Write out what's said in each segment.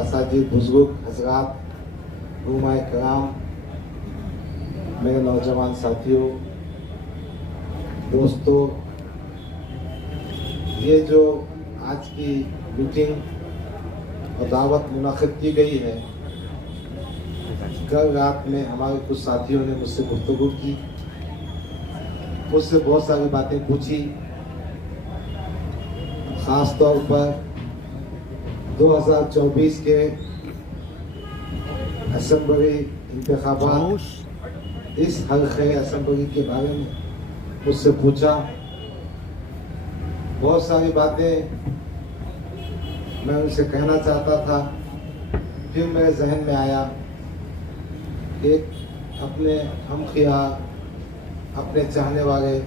मसाजिद, बुजुर्ग हजरात, उलमाए कराम, मेरे नौजवान साथियों, दोस्तों, ये जो आज की मीटिंग और दावत मुनाकिद की गई है, कल रात में हमारे कुछ साथियों ने मुझसे गुफ्तगू की, मुझसे बहुत सारी बातें पूछी। ख़ास तौर पर 2024 के असेंबली इंतखाबात, इस हल्के असेंबली के बारे में मुझसे पूछा। बहुत सारी बातें मैं उनसे कहना चाहता था, फिर मेरे जहन में आया एक अपने हमख़ियार, अपने चाहने वाले,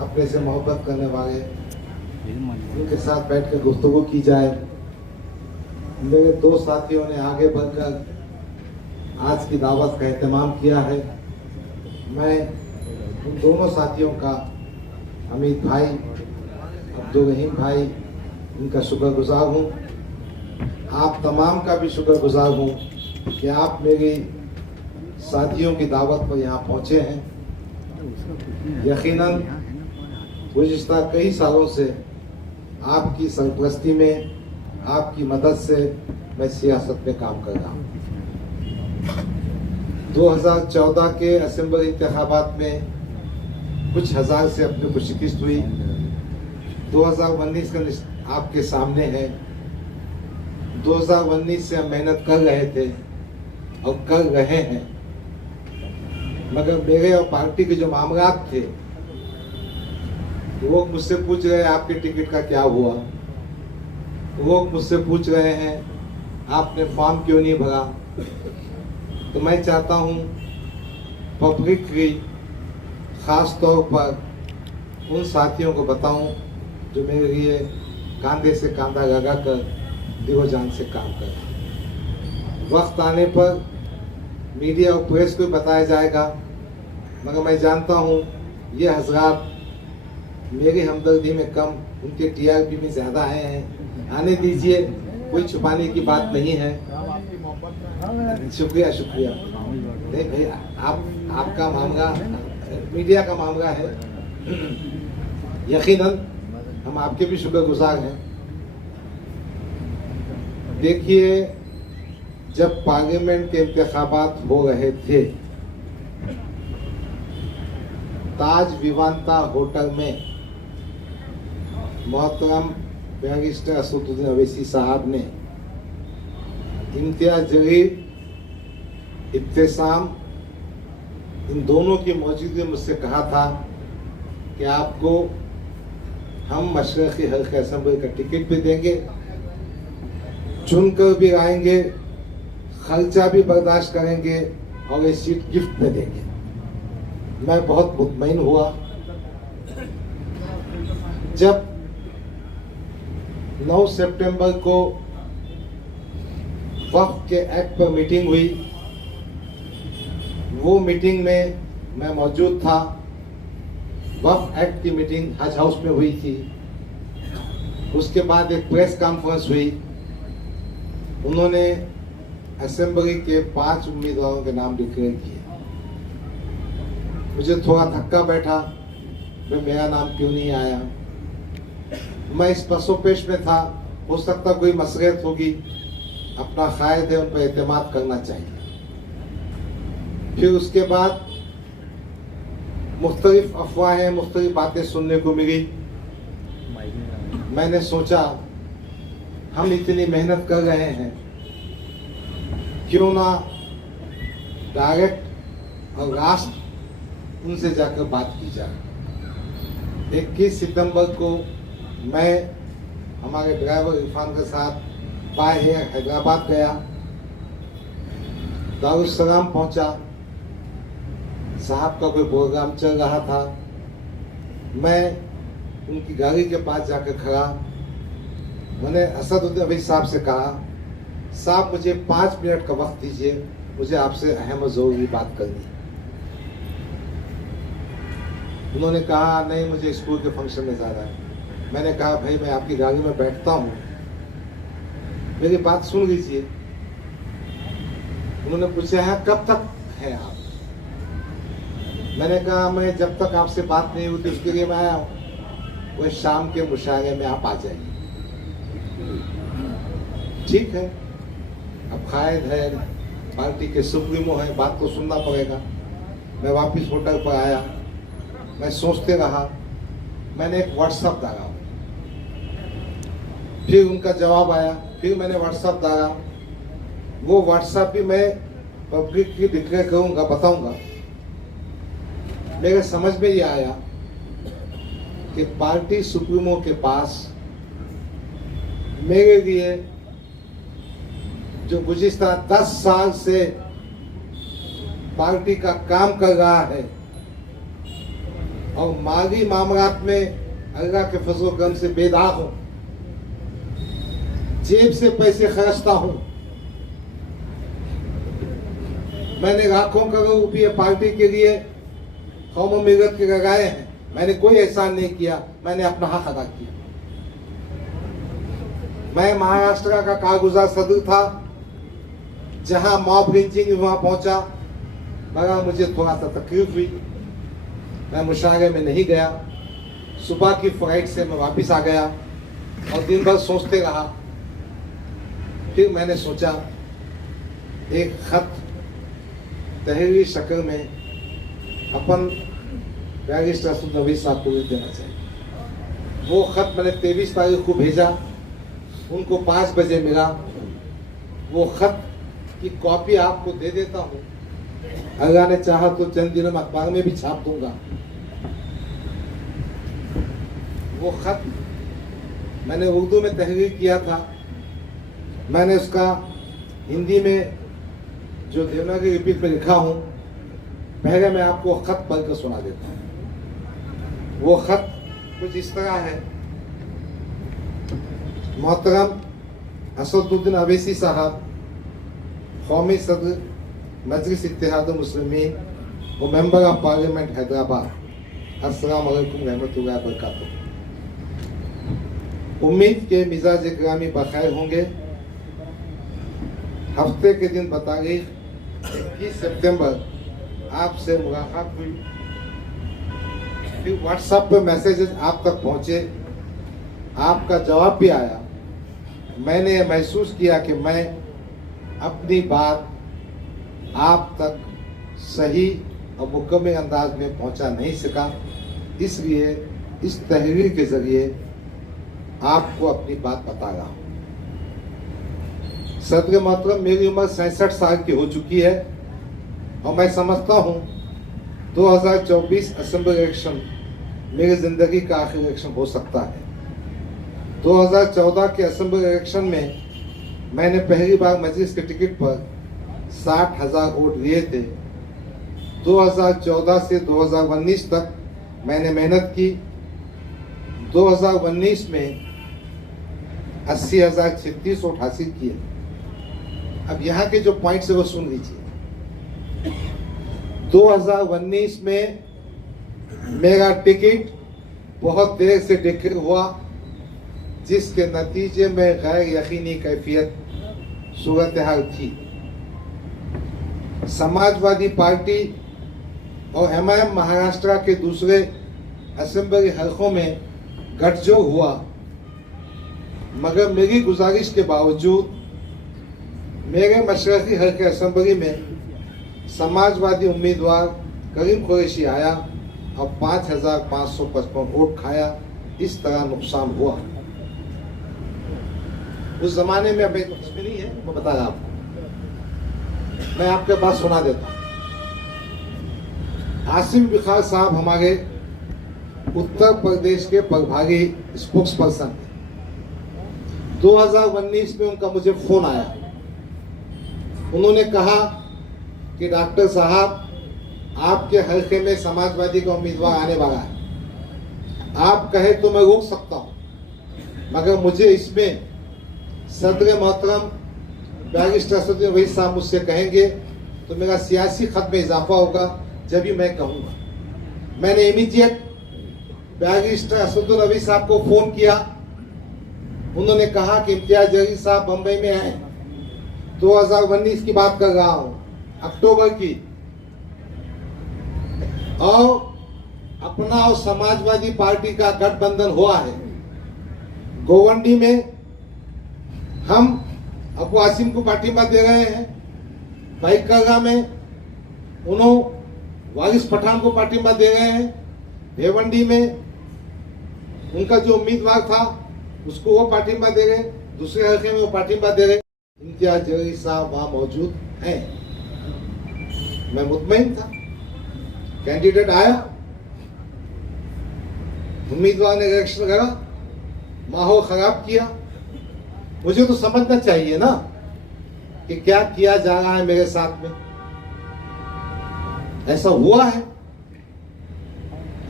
अपने से मोहब्बत करने वाले, उनके साथ बैठ कर गुफ्तगू की जाए। मेरे दो साथियों ने आगे बढ़कर आज की दावत का एहतमाम किया है। मैं उन दोनों साथियों का, हमीद भाई, अब्दुल रहीम भाई, इनका शुक्रगुजार हूँ। आप तमाम का भी शुक्रगुजार हूँ कि आप मेरी साथियों की दावत पर यहाँ पहुँचे हैं। यकीनन गुज़िश्ता कई सालों से आपकी सरपरस्ती में, आपकी मदद से मैं सियासत में काम कर रहा हूँ। 2014 के असेंबली इंतखाबात में कुछ हज़ार से अपने को शिकस्त हुई। 2019 का आपके सामने है। 2019 से हम मेहनत कर रहे थे और कर रहे हैं, मगर मेरे और पार्टी के जो मामलात थे, वो मुझसे पूछ रहे हैं आपके टिकट का क्या हुआ। वो मुझसे पूछ रहे हैं आपने फॉर्म क्यों नहीं भरा। तो मैं चाहता हूँ पब्लिकली, ख़ास तौर पर उन साथियों को बताऊं जो मेरे लिए कंधे से कंधा लगाकर दिलो जान से काम करें। वक्त आने पर मीडिया और प्रेस को बताया जाएगा, मगर मैं जानता हूँ ये हजरात मेरी हमदर्दी में कम, उनके टीआरपी में ज़्यादा आए हैं। आने दीजिए, कोई छुपाने की बात नहीं है। शुक्रिया शुक्रिया। नहीं भाई, आपका मामला मीडिया का मामला है। यकीनन हम आपके भी शुक्रगुजार हैं। देखिए, जब पार्लियामेंट के इंतखाबात हो रहे थे, ताज विवांता होटल में मोहतरम बैरिस्टर असदुद्दीन अवैसी साहब ने इम्तियाज जलील, इब्तिसाम, इन दोनों की मौजूदगी में मुझसे कहा था कि आपको हम मशरक़ी हल्के असेंबली का टिकट भी देंगे, चुनकर भी आएंगे, खर्चा भी बर्दाश्त करेंगे और ये सीट गिफ्ट में देंगे। मैं बहुत मुतमईन हुआ जब 9 सितंबर को वक्फ के एक्ट पर मीटिंग हुई। वो मीटिंग में मैं मौजूद था। वक्फ एक्ट की मीटिंग हज हाउस में हुई थी। उसके बाद एक प्रेस कॉन्फ्रेंस हुई। उन्होंने असेंबली के 5 उम्मीदवारों के नाम डिक्लेयर किए। मुझे थोड़ा धक्का बैठा, मेरा नाम क्यों नहीं आया। मैं इस पसोपेश में था, हो सकता कोई मसलियत होगी, अपना कायद है, उन पर एतमाद करना चाहिए। फिर उसके बाद मुख्तलिफ अफवाहें, मुख्तलिफ बातें सुनने को मिली। मैंने सोचा हम इतनी मेहनत कर रहे हैं, क्यों ना डायरेक्ट और राष्ट्र उनसे जाकर बात की जाए। 21 सितंबर को मैं हमारे ड्राइवर इरफान के साथ बाय एयर हैदराबाद गया, दारुस्सलाम पहुंचा। साहब का कोई प्रोग्राम चल रहा था। मैं उनकी गाड़ी के पास जाकर खड़ा। मैंने असदुद्दीन अवैसी साहब से कहा, साहब मुझे 5 मिनट का वक्त दीजिए, मुझे आपसे अहम और ज़रूरी बात करनी है। उन्होंने कहा नहीं, मुझे स्कूल के फंक्शन में जाना है। मैंने कहा भाई मैं आपकी गाड़ी में बैठता हूँ, मेरी बात सुन लीजिए। उन्होंने पूछा है कब तक है आप? मैंने कहा मैं जब तक आपसे बात नहीं हुई थी उसके लिए मैं आया हूँ। वह शाम के मुशायरे में आप आ जाइए। ठीक है, अब कायद है, पार्टी के सुप्रीमो है, बात को सुनना पड़ेगा। मैं वापस होटल पर आया, मैं सोचते रहा। मैंने एक व्हाट्सएप डाला, फिर उनका जवाब आया, फिर मैंने व्हाट्सएप डाला। वो व्हाट्सएप भी मैं पब्लिक की डिक्लेयर करूंगा, बताऊंगा। मेरे समझ में ये आया कि पार्टी सुप्रीमो के पास मेरे लिए जो गुज़िश्ता 10 साल से पार्टी का काम कर रहा है और माली मामलात में अल्लाह के फजल करम से बेदाग हूं, जेब से पैसे खर्चता हूं। मैंने लाखों करोड़ रुपये पार्टी के लिए कौम मिलत के लगाए हैं। मैंने कोई एहसान नहीं किया, मैंने अपना हक अदा किया। मैं महाराष्ट्र का कारगुजार सदर था, जहां मॉब लिंचिंग वहां पहुंचा, मगर मुझे थोड़ा सा तकलीफ हुई। मैं मुशायरे में नहीं गया। सुबह की फ्लाइट से मैं वापस आ गया और दिन भर सोचते रहा। फिर मैंने सोचा एक खत तहरीरी शक्ल में अपन बैरिस्टर असद नबी साहब को देना चाहिए। वो खत मैंने 23 तारीख को भेजा, उनको 5 बजे मिला। वो खत की कॉपी आपको दे देता हूँ, अल्लाह ने चाहा तो चंद दिनों में अखबार में भी छाप दूंगा। वो खत मैंने उर्दू में तहरीर किया था। मैंने उसका हिंदी में जो देवनागरी लिपि में लिखा हूँ, पहले मैं आपको खत पढ़कर सुना देता हूँ। वो खत कुछ इस तरह है। मोहतरम असदुद्दीन अवैसी साहब, कौमी सदर मजलिस इत्तेहाद मुस्लिमीन और मेंबर ऑफ पार्लियामेंट हैदराबाद, अस्सलाम वालेकुम रहमतुल्लाहि व बरकातुहू। उम्मीद के मिजाज ग्रामी बखैर होंगे। हफ्ते के दिन बतारीख 21 सितंबर आपसे मुलाकात हुई। फिर व्हाट्सएप पे मैसेजेस आप तक पहुंचे, आपका जवाब भी आया। मैंने ये महसूस किया कि मैं अपनी बात आप तक सही और मुकम्मल अंदाज में पहुंचा नहीं सका, इसलिए इस तहरीर के जरिए आपको अपनी बात बता रहा हूं। सदर मोहतरम, मेरी उम्र 67 साल की हो चुकी है और मैं समझता हूं 2024 असेंबली इलेक्शन मेरी जिंदगी का आखिरी इलेक्शन हो सकता है। 2014 के असेंबली इलेक्शन में मैंने पहली बार मजलिस के टिकट पर 60,000 वोट लिए थे। 2014 से 2019 तक मैंने मेहनत की। 2019 में 80,036 वोट हासिल किए। अब यहाँ के जो पॉइंट्स है वो सुन लीजिए। 2019 में मेरा टिकट बहुत देर से डिक्लेयर हुआ, जिसके नतीजे में गैर यकीनी कैफियत सूरत हाल थी। समाजवादी पार्टी और एमआईएम महाराष्ट्र के दूसरे असेंबली हलकों में गठजोड़ हुआ, मगर मेरी गुजारिश के बावजूद मेरे मशरकी हल्के असेंबली में समाजवादी उम्मीदवार करीम कुरैशी आया और 5,555 वोट खाया। इस तरह नुकसान हुआ। उस जमाने में अभी कुछ भी नहीं है, मैं बता रहा आपको। मैं आपके पास सुना देता हूँ। आसिम बिखार साहब हमारे उत्तर प्रदेश के प्रभारी स्पोक्स पर्सन थे। 2019 में उनका मुझे फोन आया। उन्होंने कहा कि डॉक्टर साहब, आपके हल्के में समाजवादी का उम्मीदवार आने वाला है, आप कहे तो मैं रोक सकता हूं, मगर मुझे इसमें सदर मोहतरम बैरिस्टर असद नबी साहब मुझसे कहेंगे तो मेरा सियासी खत में इजाफा होगा, जब भी मैं कहूँगा। मैंने इमीडिएट बैरिस्टर असद नबी साहब को फ़ोन किया। उन्होंने कहा कि इम्तियाज जलील साहब बंबई में हैं, 2019 की बात कर रहा हूं, अक्टूबर की, और अपना और समाजवादी पार्टी का गठबंधन हुआ है। गोवंडी में हम अबू आसिम को पार्टिमा दे रहे हैं, भाईकागा में उन्होंने वारिस पठान को पार्टिमा दे रहे हैं, भेवंडी में उनका जो उम्मीदवार था उसको वो पार्टिमा दे रहे, दूसरे हल्के में वो पार्टिमा दे रहे। इम्तियाज जलील साहब वहां मौजूद हैं। मैं मुतमईन था, कैंडिडेट आया, उम्मीदवार ने इलेक्शन करा, माहौल खराब किया। मुझे तो समझना चाहिए ना कि क्या किया जा रहा है मेरे साथ में। ऐसा हुआ है,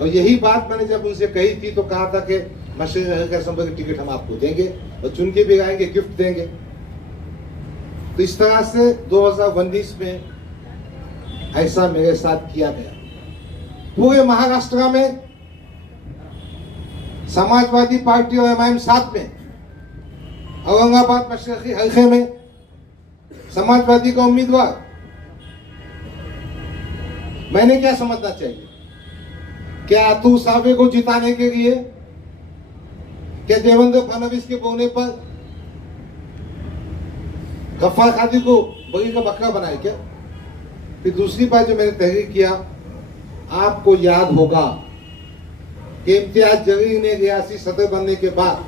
और यही बात मैंने जब उनसे कही थी तो कहा था कि मशरक़ी हल्के असम्बली की टिकट हम आपको देंगे और चुन के भी आएंगे, गिफ्ट देंगे। तो इस तरह से 2019 में ऐसा मेरे साथ किया गया। पूरे महाराष्ट्र में समाजवादी पार्टी और एमआईएम साथ में, औरंगाबाद मशरक़ी हल्के में समाजवादी का उम्मीदवार। मैंने क्या समझना चाहिए? क्या अतुल सावे को जिताने के लिए, क्या देवेंद्र फडणवीस के बोलने पर गफ्फार खादी को बगी का बकरा बनाए क्या? फिर दूसरी बात जो मैंने तहरीर किया, आपको याद होगा कि इम्तियाज जलील ने रियासी सदर बनने के बाद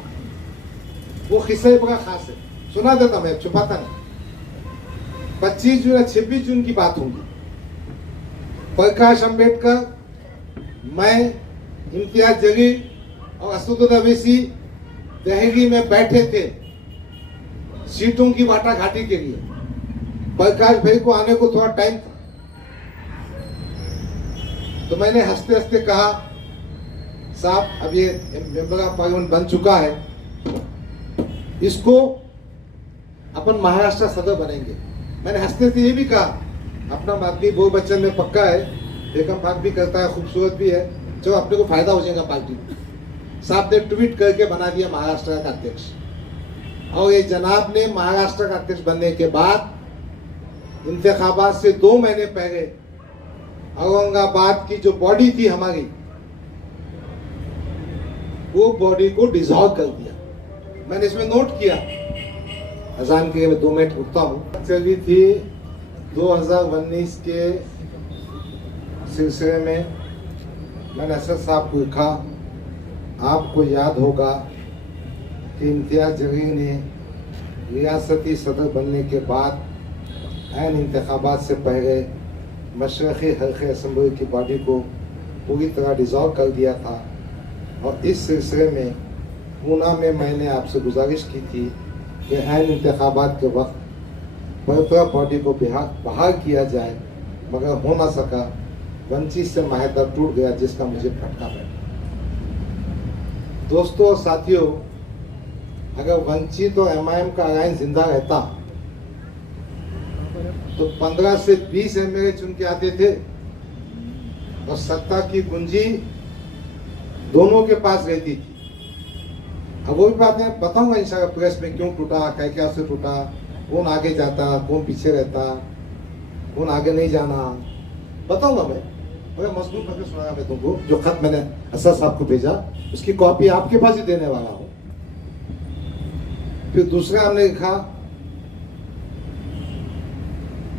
वो किस्सा बड़ा खास है, सुना देता मैं, छुपाता नहीं। 25 जून या 26 जून की बात होगी। प्रकाश अंबेडकर, मैं, इम्तियाज जलील और असदुद्दीन अवैसी दहली में बैठे थे सीटों की वाटाघाटी के लिए। प्रकाश भाई को आने को थोड़ा टाइम था, तो मैंने हंसते हंसते कहा, साहब अब ये मेंबर ऑफ पार्लियामेंट बन चुका है, इसको अपन महाराष्ट्र सदर बनेंगे। मैंने हंसते थे ये भी कहा, अपना आदमी बहु बच्चन में पक्का है, बेगम पाक भी करता है, खूबसूरत भी है, जो अपने को फायदा हो जाएगा पार्टी में। साहब ने ट्वीट करके बना दिया महाराष्ट्र का अध्यक्ष, और ये जनाब ने महाराष्ट्र का अध्यक्ष बनने के बाद इंतखाबात से 2 महीने पहले औरंगाबाद की जो बॉडी थी हमारी, वो बॉडी को डिसॉल्व कर दिया। मैंने इसमें नोट किया, अजान के लिए मैं 2 मिनट उठता हूँ। चली थी 2019 के सिलसिले में मैंने असद साहब को लिखा, आपको याद होगा कि इम्तियाज जलील ने रियासती सदर बनने के बाद ऐन इंतखाबात से पहले मशरक़ी हल्के असम्बली की बॉडी को पूरी तरह डिसॉल्व कर दिया था, और इस सिलसिले में पूना में मैंने आपसे गुजारिश की थी कि ऐन इंतखाबात के वक्त पूरा बॉडी को बहाल किया जाए, मगर हो ना सका। वंचित से माहिदा टूट गया, जिसका मुझे फटका बैठा। दोस्तों और साथियों, अगर वंचित और एमआईएम का अलायंस जिंदा रहता तो 15 से 20 एमएलए चुन के आते थे, और सत्ता की कुंजी दोनों के पास रहती थी। अब वो भी बातें बताऊंगा इंशाल्लाह प्रेस में, क्यों टूटा, क्या से टूटा, कौन आगे जाता, कौन पीछे रहता, कौन आगे नहीं जाना, बताऊंगा मैं। मगर मजबूत करके सुनाया मैं तुमको। जो खत मैंने असद साहब को भेजा, उसकी कॉपी आपके पास ही देने वाला हूं। फिर दूसरा हमने लिखा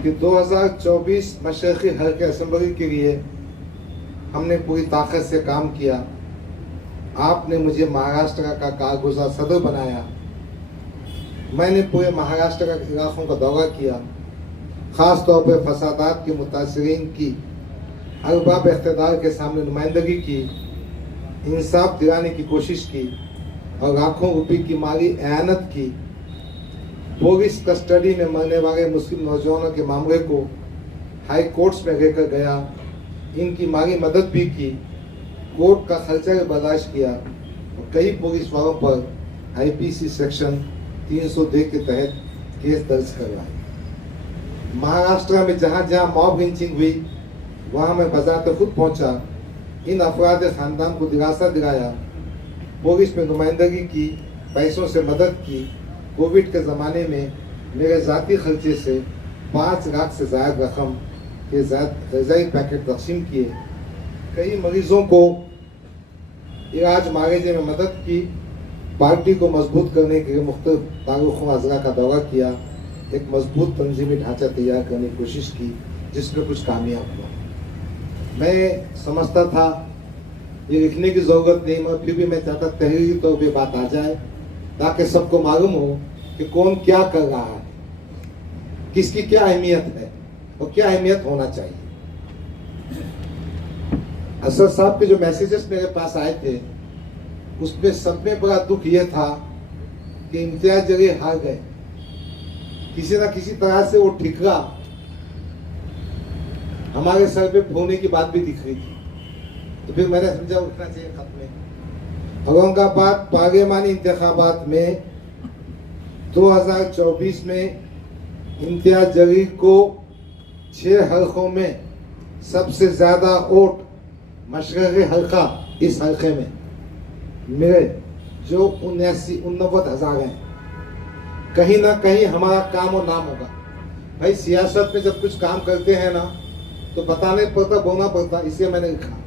कि 2024 मशरक़ी हल्के असम्बली के लिए हमने पूरी ताकत से काम किया। आपने मुझे महाराष्ट्र का कारगुजार सदर बनाया। मैंने पूरे महाराष्ट्र का इलाकों का दौरा किया, ख़ास तौर पर फसादात के मुतासरीन की अरबाब इख्तिदार के सामने नुमाइंदगी की, इंसाफ दिलाने की कोशिश की, और लाखों रुपये की माली एयानत की। पुलिस कस्टडी में मरने वाले मुस्लिम नौजवानों के मामले को हाई कोर्ट्स में लेकर गया, इनकी माली मदद भी की, कोर्ट का खर्चा भी बर्दाश्त किया, और कई पुलिस वालों पर आईपीसी सेक्शन 302 के तहत केस दर्ज करवाए। महाराष्ट्र में जहाँ जहाँ मॉब लिंचिंग हुई, वहाँ मैं बजाते खुद पहुँचा, इन अफराद खानदान को दिलासा दिलाया, पुलिस में नुमाइंदगी की, पैसों से मदद की। कोविड के ज़माने में मेरे ज़ाती खर्चे से 5 लाख से ज़्यादा रकम के ग़िज़ाई पैकेट तकसीम किए। कई मरीज़ों को इलाज मुआवजे में मदद की। पार्टी को मजबूत करने के लिए मुख्तलिफ तारुक़ों अज़ला का दौरा किया। एक मजबूत तंजीमी ढांचा तैयार करने की कोशिश की, जिसमें कुछ कामयाब हुआ। मैं समझता था ये लिखने की ज़रूरत नहीं, मगर फिर भी मैं चाहता तहरीरी तौर पे बात आ जाए, ताकि सबको मालूम हो कि कौन क्या कर रहा है, किसकी क्या अहमियत है और क्या अहमियत होना चाहिए। असद साहब के जो मैसेजेस मेरे पास आए थे, उसमें सब में बड़ा दुख यह था कि इम्तियाज जलील हार गए। किसी ना किसी तरह से वो ठिकरा हमारे सर पे फोड़ने की बात भी दिख रही थी। तो फिर मैंने समझा उठना चाहिए खत में। औरंगाबाद पार्लियामानी इंतखाबात में 2024 में इम्तियाज जलील को 6 हल्कों में सबसे ज़्यादा वोट मशरक़ी हल्का इस हल्के में मिले, जो 79 हज़ार हैं। कहीं ना कहीं हमारा काम और नाम होगा। भाई सियासत में जब कुछ काम करते हैं ना, तो बताने पड़ता, बोलना पड़ता, इसलिए मैंने लिखा।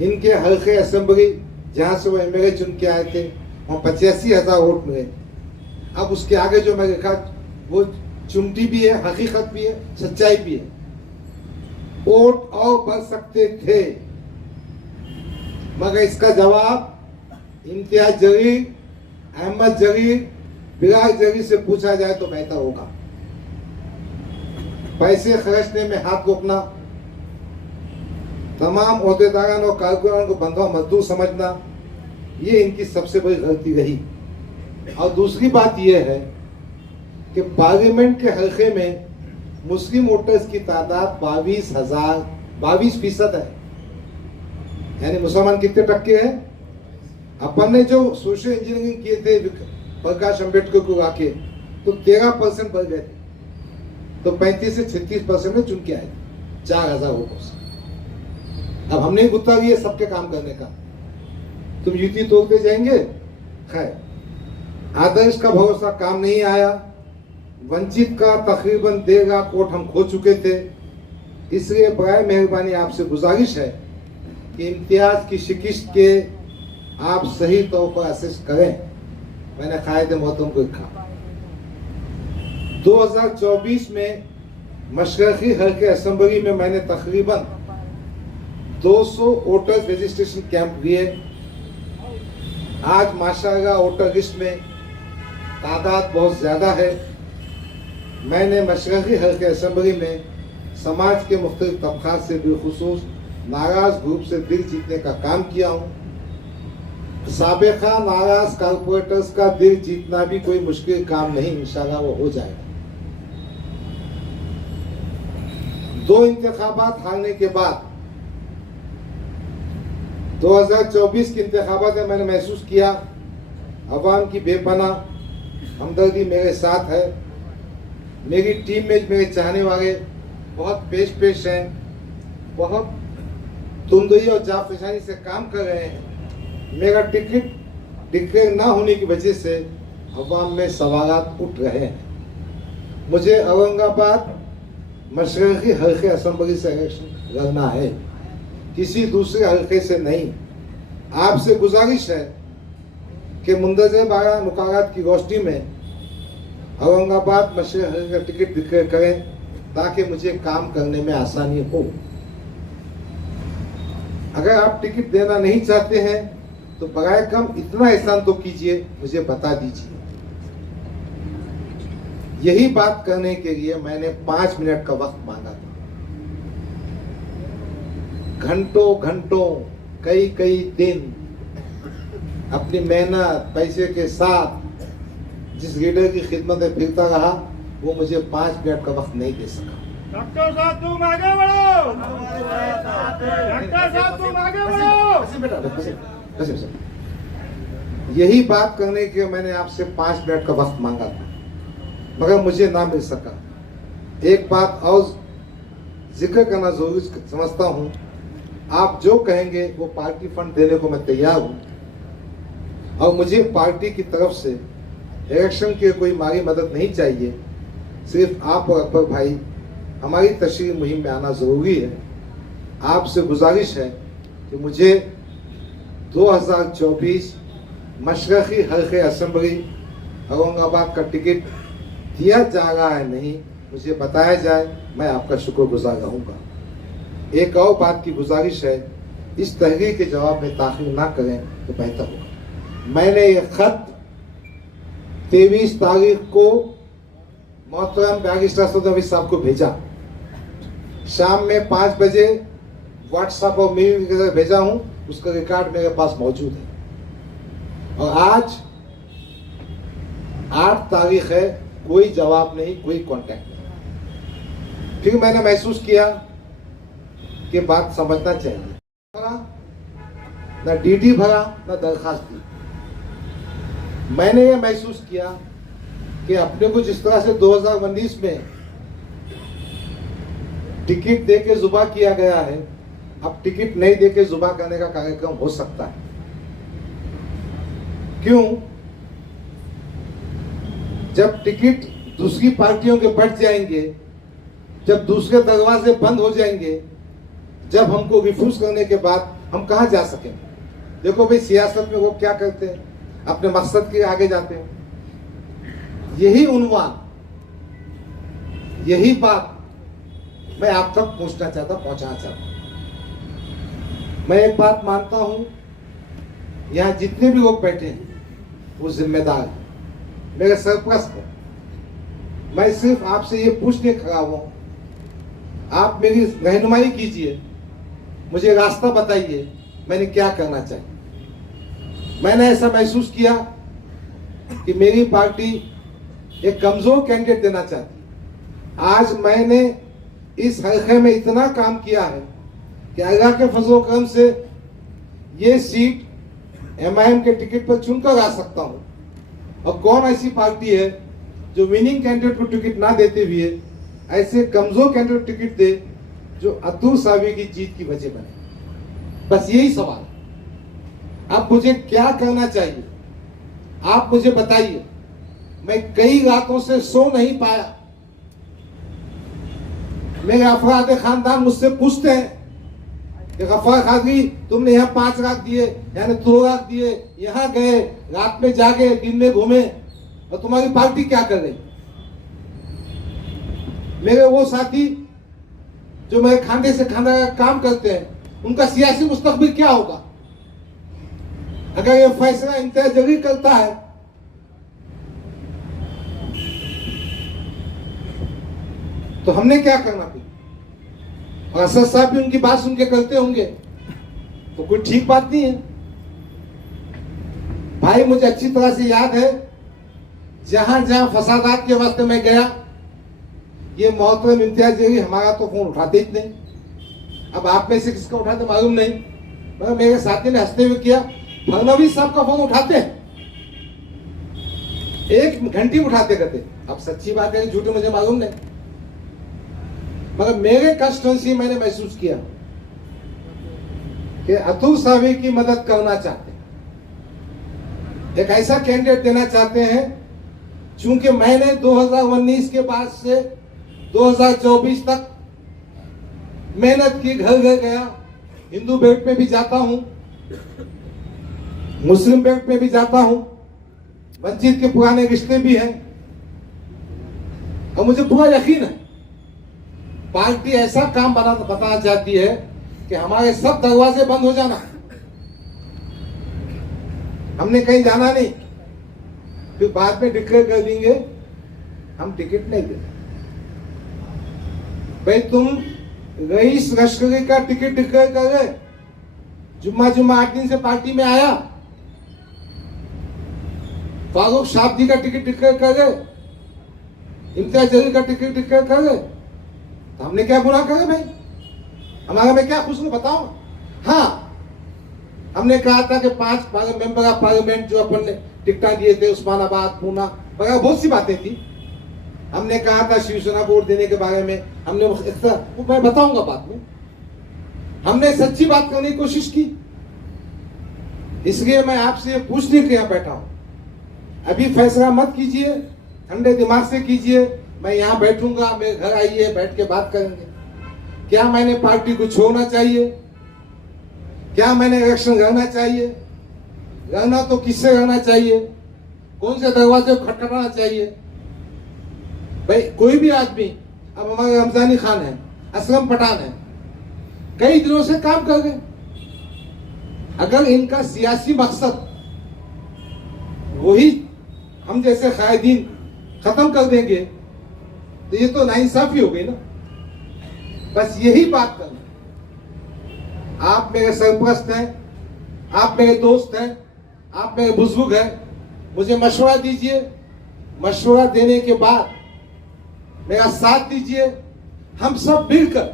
इनके हल्के असेंबली जहाँ से वो एमएलए चुन के आए थे, वहाँ 85,000 वोट मिले। अब उसके आगे जो मैं लिखा वो चुमटी भी है, हकीकत भी है, सच्चाई भी है। वोट और बढ़ सकते थे, मगर इसका जवाब इम्तियाज जलील, अहमद जलील, बिलाल जलील से पूछा जाए तो बेहतर होगा। पैसे खर्चने में हाथ रोकना, तमाम ओहदेदारों और कारकुनों को बंधा मजदूर समझना, ये इनकी सबसे बड़ी गलती रही। और दूसरी बात यह है कि पार्लियामेंट के हल्के में मुस्लिम वोटर्स की तादाद 22% है। यानी मुसलमान कितने टक्के हैं? अपन ने जो सोशल इंजीनियरिंग किए थे प्रकाश अम्बेडकर को आके, तो 13% बढ़ गए थे। तो 35 से 36% में चुन के आए 4,000 वोटों से। अब हमने गुत्ता लिया सबके काम करने का, तुम युति तोड़ते जाएंगे। खैर, आदर्श का भरोसा काम नहीं आया। वंचित का तकरीबन 1.5 लाख वोट हम खो चुके थे। इसलिए बराए मेहरबानी आपसे गुजारिश है कि इम्तियाज की शिकस्त के आप सही तौर पर असेस करें। मैंने कायदे मोहतरम को लिखा। 2024 में मशरक़ी हल्के असेंबली में मैंने तकरीबन 200 वोटर्स रजिस्ट्रेशन कैंप लिए। आज माशाअल्लाह वोटर लिस्ट में तादाद बहुत ज़्यादा है। मैंने मशरक़ी हल्के असेंबली में समाज के मुख्तलिफ तबक़ात से बिलखुसूस नाराज़ ग्रुप से दिल जीतने का काम किया हूँ। साबिक़ा नाराज़ कारपोरेटर्स का दिल जीतना भी कोई मुश्किल काम नहीं, इंशाअल्लाह वो हो जाएगा। 2 इंतखाबात हारने के बाद 2024 के इंतखाबात में मैंने महसूस किया अवाम की बेपनाह हमदर्दी मेरे साथ है। मेरी टीम में मेरे चाहने वाले बहुत पेश हैं, बहुत तुंदई और जाफिशानी से काम कर रहे हैं। मेरा टिकट डिक्लेयर ना होने की वजह से अवाम में सवालात उठ रहे हैं। मुझे औरंगाबाद मशरक़ी हल्के असेंबली से इलेक्शन लड़ना है, किसी दूसरे हल्के से नहीं। आपसे गुजारिश है कि मुंतज़िर बारह मुकारात की रोशनी में औरंगाबाद मशरक़ी हल्के का टिकट डिक्लेयर करें, ताकि मुझे काम करने में आसानी हो। अगर आप टिकट देना नहीं चाहते हैं तो बराए कम इतना एहसान तो कीजिए, मुझे बता दीजिए। यही बात करने के लिए मैंने 5 मिनट का वक्त मांगा था। घंटों कई दिन अपनी मेहनत पैसे के साथ जिस लीडर की खिदमत में फिरता रहा, वो मुझे 5 मिनट का वक्त नहीं दे सका। डॉक्टर साहब तुम आगे बढ़ो, डॉक्टर साहब तुम आगे बढ़ो। यही बात करने के मैंने आपसे 5 मिनट का वक्त मांगा था, मगर मुझे ना मिल सका। एक बात और जिक्र करना जरूरी समझता हूँ, आप जो कहेंगे वो पार्टी फंड देने को मैं तैयार हूँ। और मुझे पार्टी की तरफ से इलेक्शन की कोई माली मदद नहीं चाहिए। सिर्फ आप और अकबर भाई हमारी तशरीह मुहिम में आना ज़रूरी है। आपसे गुजारिश है कि मुझे 2024 मशरक़ी हल्के असम्बली औरंगाबाद का टिकट दिया जा रहा है नहीं, मुझे बताया जाए, मैं आपका शुक्रगुजार रहूँगा। एक और बात की गुजारिश है, इस तहरीर के जवाब में ताख़ीर ना करें तो बेहतर होगा। मैंने ये ख़त 23 तारीख को मोहतरम बैरिस्टर असद नकवी साहब को भेजा, शाम में 5 बजे व्हाट्सएप और मेल के जरिए भेजा हूँ, उसका रिकॉर्ड मेरे पास मौजूद है। और आज 8 तारीख है, कोई जवाब नहीं, कोई कांटेक्ट नहीं। फिर मैंने महसूस किया कि बात समझना चाहिए। ना डीडी भरा, ना दरखास्त दी। मैंने ये महसूस किया कि अपने को जिस तरह से 2019 में टिकट दे के जुबा किया गया है, अब टिकट नहीं दे के जुबा करने का कार्यक्रम हो सकता है। क्यों? जब टिकट दूसरी पार्टियों के बढ़ जाएंगे, जब दूसरे दरवाजे बंद हो जाएंगे, जब हमको रिफ्यूज करने के बाद हम कहां जा सकेंगे? देखो भाई, सियासत में वो क्या करते हैं, अपने मकसद के आगे जाते हैं। यही उन्वान, यही बात मैं आप तक पहुंचना चाहता, पहुंचाना चाहता। मैं एक बात मानता हूं, यहां जितने भी लोग बैठे हैं वो जिम्मेदार हैं, मेरे सरप्रस्त हैं। मैं सिर्फ आपसे ये पूछने खड़ा हूं, आप मेरी रहनुमाई कीजिए, मुझे रास्ता बताइए, मैंने क्या करना चाहिए। मैंने ऐसा महसूस किया कि मेरी पार्टी एक कमजोर कैंडिडेट देना चाहती। आज मैंने इस हल्के में इतना काम किया है कि अल्लाह के फजल करम से ये सीट एमआईएम के टिकट पर चुनकर आ सकता हूं। और कौन ऐसी पार्टी है जो विनिंग कैंडिडेट को टिकट ना देते हुए ऐसे कमजोर कैंडिडेट टिकट दे जो अतुल सावी की जीत की वजह बने? बस यही सवाल है। अब मुझे क्या करना चाहिए, आप मुझे बताइए। मैं कई रातों से सो नहीं पाया। मेरे अफराद खानदान मुझसे पूछते हैं कि गफ्फार कादरी, तुमने यहाँ 5 लाख दिए, यानी 2 लाख दिए, यहाँ गए, रात में जागे, दिन में घूमे, और तुम्हारी पार्टी क्या कर रही? मेरे वो साथी जो मेरे खाने से खाना का काम करते हैं, उनका सियासी मुस्तकबिल क्या होगा अगर ये फैसला इम्तियाज जलील करता है? तो हमने क्या करना फिर? और असद साहब भी उनकी बात सुन के करते होंगे, तो कोई ठीक बात नहीं है। भाई, मुझे अच्छी तरह से याद है, जहां जहां फसादात के वास्ते मैं गया, ये मोहतरम इम्तियाज जलील हमारा तो फोन उठाते ही नहीं। अब आप में से किसका उठाते मालूम नहीं, मगर मेरे साथी ने हंसते हुए किया, फडणवीस साहब का फोन उठाते हैं, 1 घंटी उठाते करते। अब सच्ची बात है, झूठी मुझे मालूम नहीं, मगर मेरे कंस्टिट्यूंसी मैंने महसूस किया कि अतुल सावी की मदद करना चाहते हैं, एक ऐसा कैंडिडेट देना चाहते हैं। चूंकि मैंने 2019 के बाद से 2024 तक मेहनत की, घर घर गया, हिंदू बेल्ट में भी जाता हूं, मुस्लिम बेल्ट में भी जाता हूं, वंचित के पुराने रिश्ते भी हैं, और मुझे पूरा यकीन है पार्टी ऐसा काम बताना चाहती है कि हमारे सब दरवाजे बंद हो जाना, हमने कहीं जाना नहीं, फिर बाद में डिक्लेयर कर देंगे हम टिकट नहीं देते। भाई, तुम रईस लश्करी का टिकट डिक्लेयर कर गए, जुम्मा 8 दिन से पार्टी में आया, फारूक शाब्दी का टिकट डिक्लेयर कर गए, इम्तियाज जलील का टिकट डिक्लेयर कर गए, तो हमने क्या गुनाह करे भाई? हमारे में क्या खुशबू बताओ। हाँ, हमने कहा था कि 5 मेंबर ऑफ पार्लियामेंट जो अपन ने टिकटा दिए थे, उस्मानाबाद, पूना वगैरह, बहुत सी बातें थी। हमने कहा था शिवसेना वोट देने के बारे में, हमने वो मैं बताऊंगा बाद में। हमने सच्ची बात करने की कोशिश की, इसलिए मैं आपसे पूछने के यहाँ बैठा हूं। अभी फैसला मत कीजिए, ठंडे दिमाग से कीजिए। मैं यहाँ बैठूंगा, मेरे घर आइए, बैठ के बात करेंगे। क्या मैंने पार्टी को छोड़ना चाहिए? क्या मैंने इलेक्शन लड़ना चाहिए? लड़ना तो किससे लड़ना चाहिए? कौन से दरवाजे को खटखटाना चाहिए? भाई कोई भी आदमी, अब हमारे रमजानी खान है, असलम पठान है, कई दिनों से काम कर गए। अगर इनका सियासी मकसद वही हम जैसे कायदीन खत्म कर देंगे तो ये तो नाइंसाफी हो गई ना। बस यही बात करना। आप मेरे सरपरस्त हैं, आप मेरे दोस्त हैं, आप मेरे बुजुर्ग हैं, मुझे मशवरा दीजिए। मशवरा देने के बाद मेरा साथ दीजिए। हम सब मिलकर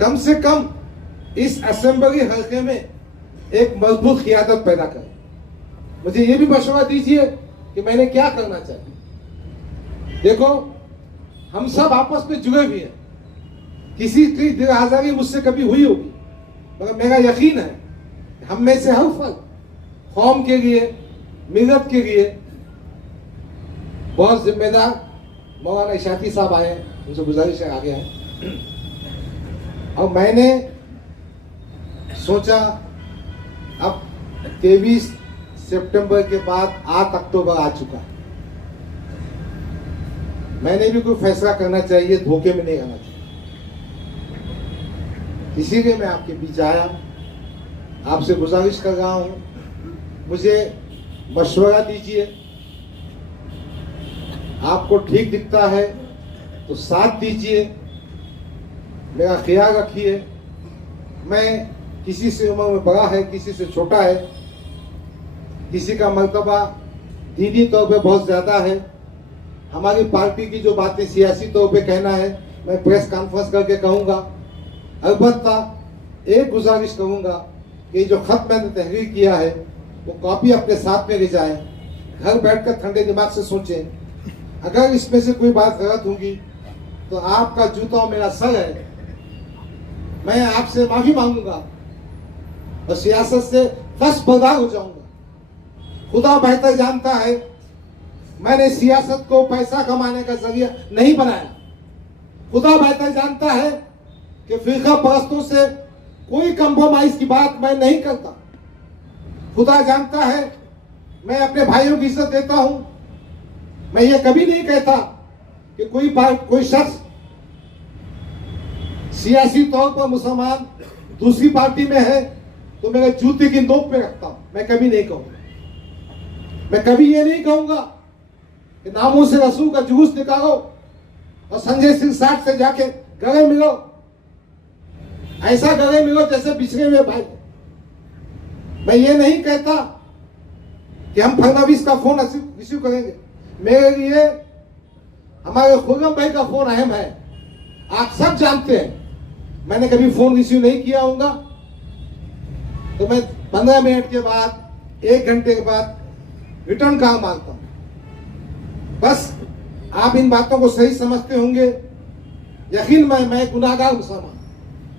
कम से कम इस असेंबली हल्के में एक मजबूत क़ियादत पैदा करें। मुझे ये भी मशवरा दीजिए कि मैंने क्या करना चाहिए। देखो, हम सब आपस में जुड़े हुए हैं। किसी की दिल आजारी मुझसे कभी हुई होगी, मगर मेरा यकीन है हम में से हर फर्द कौम के लिए, मिल्लत के लिए बहुत जिम्मेदार। मौलाना इशाती साहब आए हैं, उनसे गुजारिश है आगे आए। और मैंने सोचा अब 23 सितंबर के बाद 8 अक्टूबर आ चुका है, मैंने भी कोई फैसला करना चाहिए, धोखे में नहीं आना चाहिए। इसीलिए मैं आपके बीच आया, आपसे गुजारिश कर रहा हूं, मुझे मशवरा दीजिए। आपको ठीक दिखता है तो साथ दीजिए, मेरा ख्याल रखिए। मैं किसी से उम्र में बड़ा है, किसी से छोटा है, किसी का मर्तबा दीनी तौर पे बहुत ज़्यादा है। हमारी पार्टी की जो बातें सियासी तौर पे कहना है, मैं प्रेस कॉन्फ्रेंस करके कहूँगा। अलबत्ता एक गुजारिश करूँगा कि जो खत मैंने तहरीर किया है वो कॉपी अपने साथ में ले जाएं, घर बैठकर ठंडे दिमाग से सोचें। अगर इसमें से कोई बात गलत होगी तो आपका जूता मेरा सर है, मैं आपसे माफी मांगूंगा और सियासत से दस्तबरदार हो जाऊंगा। खुदा बेहतर जानता है, मैंने सियासत को पैसा कमाने का जरिया नहीं बनाया। खुदा बेहतर जानता है कि फिरका परस्तों से कोई कंप्रोमाइज की बात मैं नहीं करता। खुदा जानता है मैं अपने भाइयों की इज्जत देता हूं। मैं ये कभी नहीं कहता कि कोई शख्स सियासी तौर पर मुसलमान दूसरी पार्टी में है तो मेरे जूते की नोक पे रखता हूं। मैं कभी नहीं कहूंगा। मैं कभी ये नहीं कहूंगा कि नामों से रसूल का जुलूस निकालो और संजय सिंह साठ से जाके गले मिलो, ऐसा गले मिलो जैसे बिछड़े हुए भाई। मैं ये नहीं कहता कि हम फडणवीस का फोन रिसीव करेंगे। मेरे लिए हमारे खुर्रम भाई का फोन अहम है, आप सब जानते हैं। मैंने कभी फोन रिसीव नहीं किया होगा तो मैं 15 मिनट के बाद, 1 घंटे के बाद रिटर्न कॉल मारता हूं। बस आप इन बातों को सही समझते होंगे। यकीन मैं गुनाहगार मुसलमान,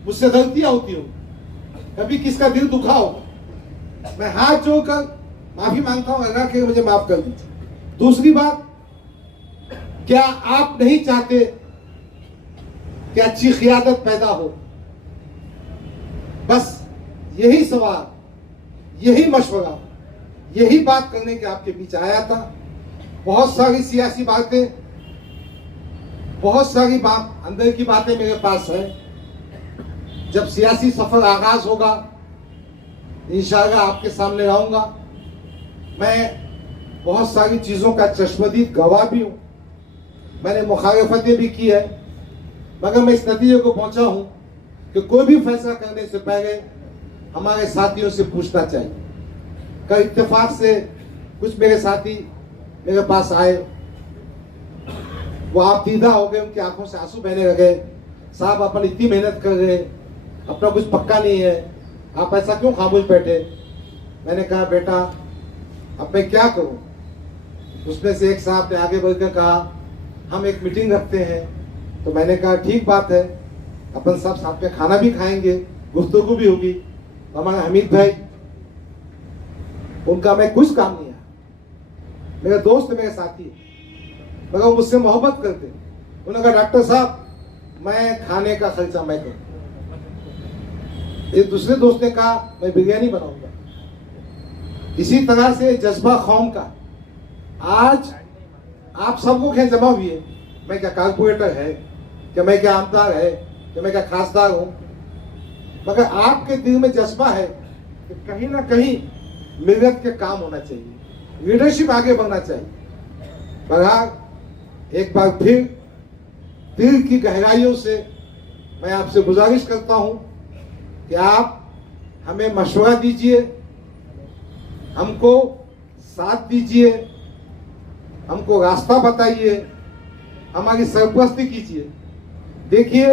मुझसे गलतियां होती होंगी, कभी किसका दिल दुखा होगा। मैं हाथ जोड़कर माफी मांगता हूं, अल्लाह के मुझे माफ कर दीजिए। दूसरी बात, क्या आप नहीं चाहते कि अच्छी क़ियादत पैदा हो? बस यही सवाल, यही मशवरा, यही बात करने के आपके बीच आया था। बहुत सारी सियासी बातें, बहुत सारी बात अंदर की बातें मेरे पास है। जब सियासी सफर आगाज होगा इंशाअल्लाह आपके सामने आऊंगा। मैं बहुत सारी चीजों का चश्मदीद गवाह भी हूं, मैंने मुखालफतें भी की है, मगर मैं इस नतीजे को पहुंचा हूं कि कोई भी फैसला करने से पहले हमारे साथियों से पूछना चाहिए। कल इत्तेफाक से कुछ मेरे साथी मेरे पास आए, वो आप दीदा हो गए, उनकी आंखों से आंसू बहने लगे। साहब अपन इतनी मेहनत कर रहे, अपना कुछ पक्का नहीं है, आप ऐसा क्यों खामोश बैठे? मैंने कहा बेटा अब मैं क्या करूं? उसमें से एक साहब ने आगे बढ़कर कहा हम एक मीटिंग रखते हैं। तो मैंने कहा ठीक बात है, अपन सब साथ में खाना भी खाएंगे, गुफ्तगू भी होगी। हमारे हमीद भाई उनका मैं कुछ काम नहीं आया। मेरे दोस्त मेरे साथी मगर वो मुझसे मोहब्बत करते। उन्होंने कहा डॉक्टर साहब मैं खाने का खर्चा मैं करूँ। एक दूसरे दोस्त ने कहा मैं बिरयानी बनाऊंगा। इसी तरह से जज्बा कौम का आज आप सबको क्या जमा हुई है। मैं क्या कारपोरेटर है, क्या मैं क्या आमदार है, क्या मैं क्या खासदार हूं, मगर आपके दिल में जज्बा है कि कहीं ना कहीं मिलत के काम होना चाहिए, लीडरशिप आगे बढ़ना चाहिए। मगर एक बार फिर दिल की गहराइयों से मैं आपसे गुजारिश करता हूं कि आप हमें मशवरा दीजिए, हमको साथ दीजिए, हमको रास्ता बताइए, हमारी सरपरस्ती कीजिए। देखिए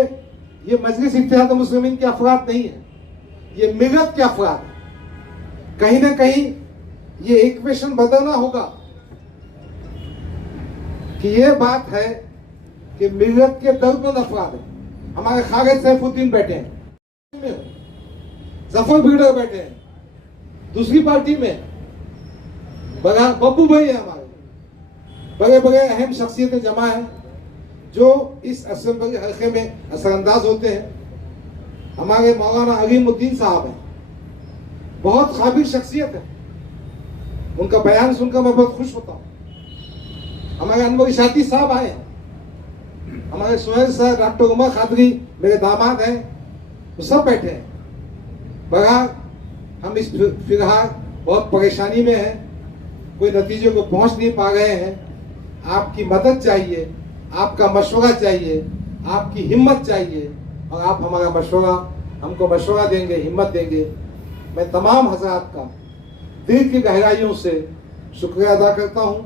ये मजलिस इत्तेहाद मुस्लिमीन के अफराद नहीं है, ये मिलत के अफराद है। कहीं ना कहीं ये इक्वेशन बदलना होगा कि ये बात है कि मिलत के दर्दमंद अफराद है। हमारे खालिद सैफुद्दीन बैठे हैं, जफर बिगड़र बैठे हैं, दूसरी पार्टी में बब्बू भाई है, हमारे बड़े बड़े अहम शख्सियतें जमा हैं जो इस असेंबली हल्के में असरअंदाज होते हैं। हमारे मौलाना अलीमुद्दीन साहब हैं, बहुत काबिल शख्सियत है, उनका बयान सुनकर मैं बहुत खुश होता हूँ। हमारे अनवर इशाती साहब आए हैं, हमारे सुहेल साहब, डॉक्टर उमर खादरी मेरे दामाद हैं, वो सब बैठे हैं। बहरहाल हम इस फिलहाल बहुत परेशानी में हैं, कोई नतीजे को पहुंच नहीं पा रहे हैं। आपकी मदद चाहिए, आपका मशवरा चाहिए, आपकी हिम्मत चाहिए और आप हमारा मशवरा हमको मशवरा देंगे, हिम्मत देंगे। मैं तमाम हज़रात का दिल की गहराइयों से शुक्रिया अदा करता हूँ।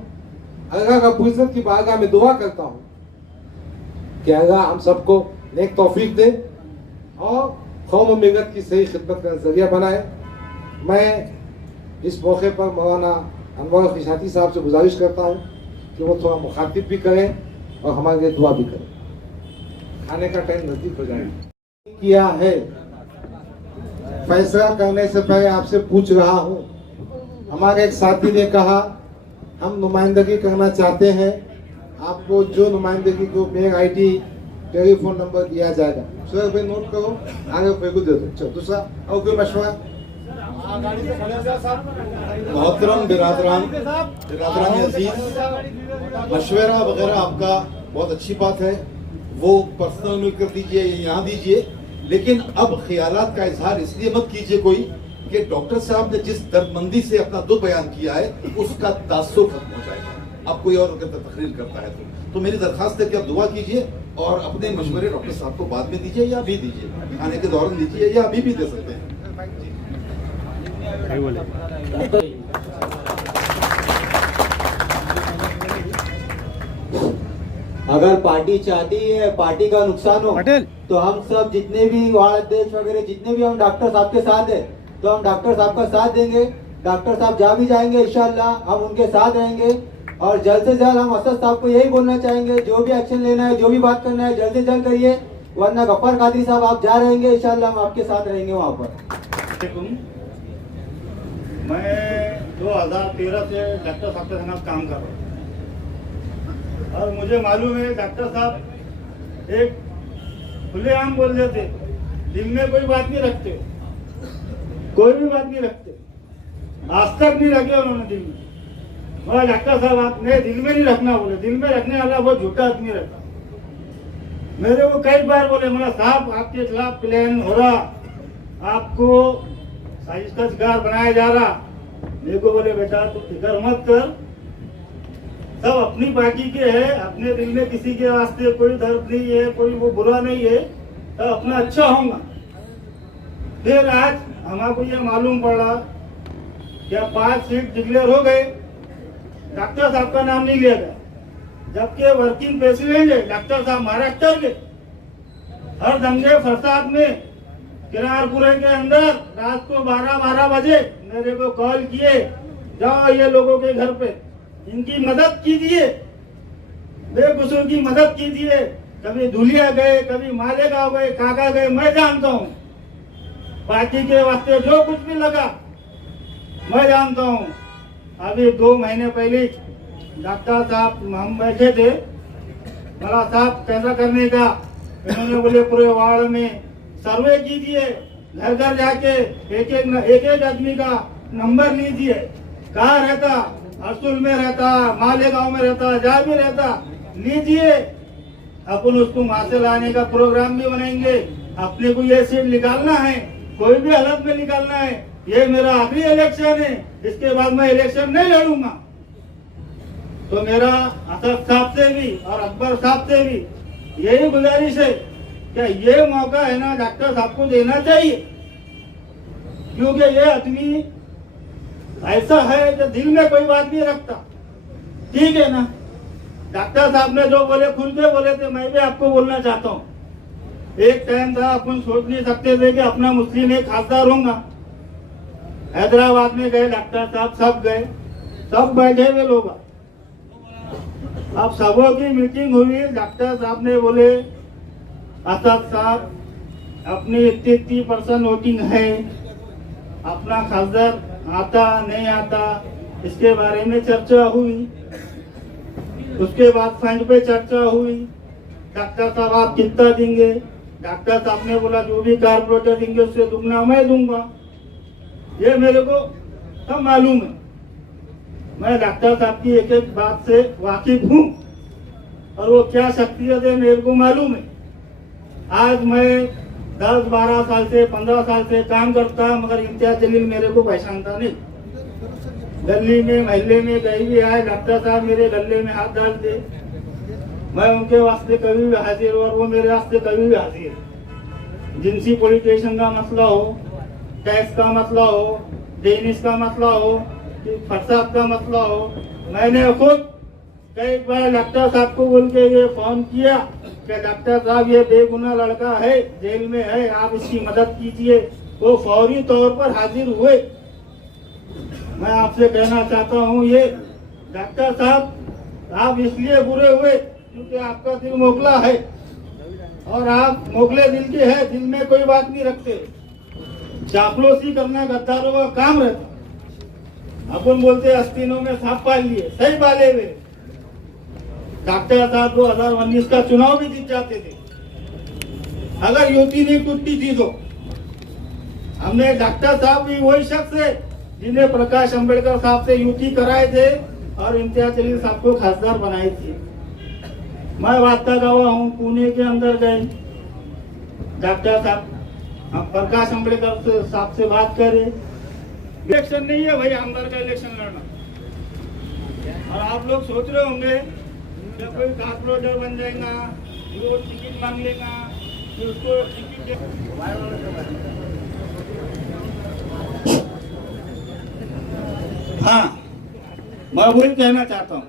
अल्लाह रब्बुल इज़्ज़त की बारगाह में दुआ करता हूँ कि अल्लाह हम सबको नेक तौफीक दे और कौम व मिल्लत की सही खिदमत का जरिया बनाए। मैं इस मौके पर मौलाना अनवर इशाती साहब से गुजारिश करता हूँ कि वो थोड़ा मुखातिब भी करें और हमारे लिए दुआ भी करें। खाने का टाइम नजदीक हो जाएगा। किया है फैसला करने से पहले आपसे पूछ रहा हूँ। हमारे एक साथी ने कहा हम नुमाइंदगी करना चाहते हैं, आपको जो नुमाइंदगी को मेल ID टेलीफोन नंबर दिया जाएगा। सर भाई नोट करो, आगे फेंकू दे दो। चलो दूसरा और कोई मशवरा। मोहतरम बिरादरान अजीज, मशवरा वगैरह आपका बहुत अच्छी बात है, वो पर्सनल में कर दीजिए, यहाँ दीजिए, लेकिन अब ख्यालात का इजहार इसलिए मत कीजिए कोई कि डॉक्टर साहब ने जिस दर्दमंदी से अपना दुख बयान किया है उसका तासुर खत्म हो जाएगा। अब कोई और अगर तकरीर करता है तो मेरी दरखास्त है कि आप दुआ कीजिए और अपने मशवरे डॉक्टर साहब को बाद में दीजिए या अभी दीजिए, खाने के दौरान दीजिए या अभी भी दे सकते हैं। अगर पार्टी चाहती है पार्टी का नुकसान हो तो हम सब जितने भी वार्ड अध्यक्ष वगैरह जितने भी हम डॉक्टर साहब के साथ है तो हम डॉक्टर साहब का साथ देंगे। डॉक्टर साहब जा भी जाएंगे इंशाल्लाह, हम उनके साथ रहेंगे और जल्द से जल्द हम असद साहब को यही बोलना चाहेंगे, जो भी एक्शन लेना है, जो भी बात करना है जल्द से जल्द करिए, वरना गफ्फार कादरी साहब आप जा रहेंगे इंशाल्लाह हम आपके साथ रहेंगे वहाँ पर। मैं 2013 से डॉक्टर साहब के साथ काम कर रहा हूँ और मुझे मालूम है डॉक्टर साहब एक खुलेआम बोल देते, दिल में कोई बात नहीं रखते, कोई भी बात नहीं रखते, आज तक नहीं रखे उन्होंने दिल में। और डॉक्टर साहब आपने दिल में नहीं रखना बोले, दिल में रखने वाला बहुत झूठा आदमी रहता। मेरे को कई बार बोले मेरा साहब आपके खिलाफ प्लान हो रहा, आपको साजिश का शिकार बनाया जा रहा। मेरे को बोले बेटा तू फिक्र मत कर, सब अपनी पार्टी के है, अपने दिल में किसी के वास्ते कोई दर्द नहीं है, कोई वो बुरा नहीं है, सब अपना अच्छा होगा। फिर आज हमको ये मालूम पड़ा क्या 5 सीट डिक्लेयर हो गए, डॉक्टर साहब का नाम नहीं लिया गया, जबकि वर्किंग प्रेसिडेंट है डॉक्टर साहब महाराष्ट्र के। हर दंगे फसाद में किरारपुरे के अंदर रात को 12 बजे मेरे को कॉल किए, जाओ ये लोगों के घर पे इनकी मदद कीजिए, बेकसूर की मदद कीजिए। कभी धुलिया गए, कभी मालेगांव गए, काका गए, मैं जानता हूँ पार्टी के वास्ते जो कुछ भी लगा मैं जानता हूँ। अभी 2 महीने पहले डॉक्टर साहब हम बैठे थे, बोला साहब कैसा करने का, इन्होंने बोले पूरे वार्ड में सर्वे कीजिए, घर घर जाके एक एक आदमी का नंबर लीजिए, कहाँ रहता, हरसुल में रहता, मालेगांव में रहता, जहाँ भी रहता लीजिए, अपन उसको वहां से लाने का प्रोग्राम भी बनाएंगे। अपने को ये सीट निकालना है, कोई भी हालत में निकालना है। ये मेरा आखिरी इलेक्शन है, इसके बाद मैं इलेक्शन नहीं लड़ूंगा। तो मेरा असद साहब से भी और अकबर साहब से भी यही गुजारिश है कि ये मौका है ना डॉक्टर साहब को देना चाहिए, क्योंकि ये आदमी ऐसा है कि दिल में कोई बात नहीं रखता। ठीक है ना, डॉक्टर साहब ने जो बोले खुल के बोले थे, मैं भी आपको बोलना चाहता हूँ। एक टाइम था अपन सोच नहीं सकते थे कि अपना मुस्लिम एक खासदार होगा। हैदराबाद में गए डॉक्टर साहब, सब गए, सब बैठे हुए लोग। अब सबों की मीटिंग हुई, डॉक्टर साहब ने बोले असद साहब अपनी इतनी % वोटिंग है, अपना खासदार आता नहीं आता इसके बारे में चर्चा हुई। उसके बाद फंड पे चर्चा हुई, डॉक्टर साहब आप कितना देंगे, डॉक्टर साहब ने बोला जो भी कारपोरेटर देंगे उससे दुगना मैं दूंगा। ये मेरे को सब मालूम है, मैं डॉक्टर साहब की एक एक बात से वाकिफ हूँ और वो क्या शख्सियत है मेरे को मालूम है। आज मैं 10-12 साल से 15 साल से काम करता, मगर इम्तियाज जलील मेरे को पहचानता नहीं। गली में महल्ले में कहीं भी आए डॉक्टर साहब मेरे गले में हाथ डाल दे, मैं उनके वास्ते कभी भी हाजिर और वो मेरे वास्ते कभी भी हाजिर। जिनसी पॉलिटिशियन का मसला हो, टैक्स का मसला हो, डेनिस का मसला हो, फरसाद का मसला हो, मैंने खुद कई बार डॉक्टर साहब को बोल के ये फोन किया कि डॉक्टर साहब ये बेगुनाह लड़का है, जेल में है, आप इसकी मदद कीजिए। वो फौरी तौर पर हाजिर हुए। मैं आपसे कहना चाहता हूँ ये डॉक्टर साहब आप इसलिए बुरे हुए क्योंकि आपका दिल मोकला है और आप मोकले दिल के हैं, दिल में कोई बात नहीं रखते। चापलूसी करना गद्दारों का काम रहता। अपन बोलते अस्तीनों में सांप पाल लिए, सही पाले हुए। डॉक्टर साहब 2019 का चुनाव भी जीत जाते थे अगर युति नहीं टूटती थी। तो हमने डॉक्टर साहब भी वही शख्स है जिन्हें प्रकाश अंबेडकर साहब से युति कराए थे और इम्तियाज जलील साहब को खासदार बनाए थे। मैं बात का गवाह हूँ, पुणे के अंदर गए डॉक्टर साहब, हम प्रकाश अंबेडकर साहब से बात करें। इलेक्शन नहीं है भाई, आमदार का इलेक्शन लड़ना। और आप लोग सोच रहे होंगे जब कोई कारपोरेटर बन जाएगा, वो टिकट मांग लेगा, फिर उसको टिकट हाँ, मैं वही कहना चाहता हूँ।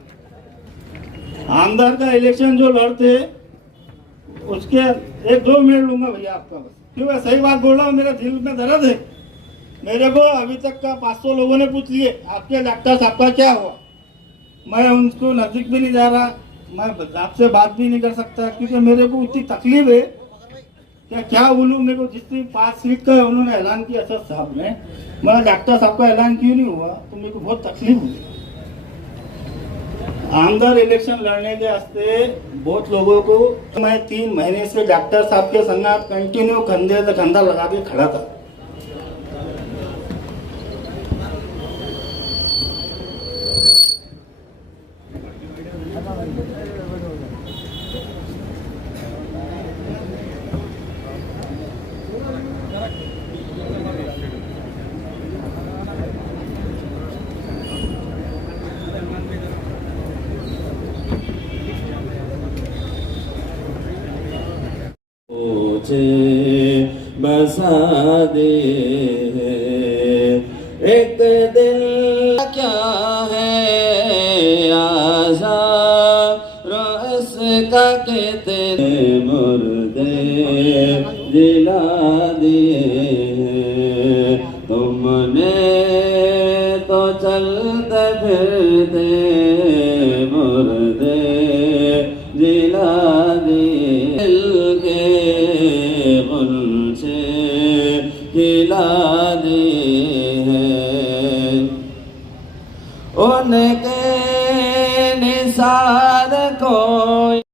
आमदार का इलेक्शन जो लड़ते उसके 1-2 मिनट लूंगा भैया आपका, बस क्यों मैं सही बात बोल रहा हूँ, मेरे दिल में दर्द है। मेरे को अभी तक का 500 लोगों ने पूछ लिए आपके डॉक्टर साहब का क्या हुआ। मैं उनको नजदीक भी नहीं जा रहा, मैं आपसे बात भी नहीं कर सकता क्योंकि मेरे को इतनी तकलीफ है कि क्या बोलूँ। मेरे को जितनी 5 सीट का उन्होंने ऐलान किया सर साहब ने, मेरा डॉक्टर साहब का ऐलान क्यों नहीं हुआ, तो मेरे को बहुत तकलीफ हुई। आमदार इलेक्शन लड़ने के वास्ते बहुत लोगों को मैं 3 महीने से डॉक्टर साहब के संग कंटिन्यू कंधे से कंधा लगा के खड़ा था। बसा दे एक दिल क्या है आज़ाद रस का कहते मुर्दे दिला दिए तुमने तो चलते फिरते मुर्दे दिला दिए खिला दे हैं उनके निसार कोई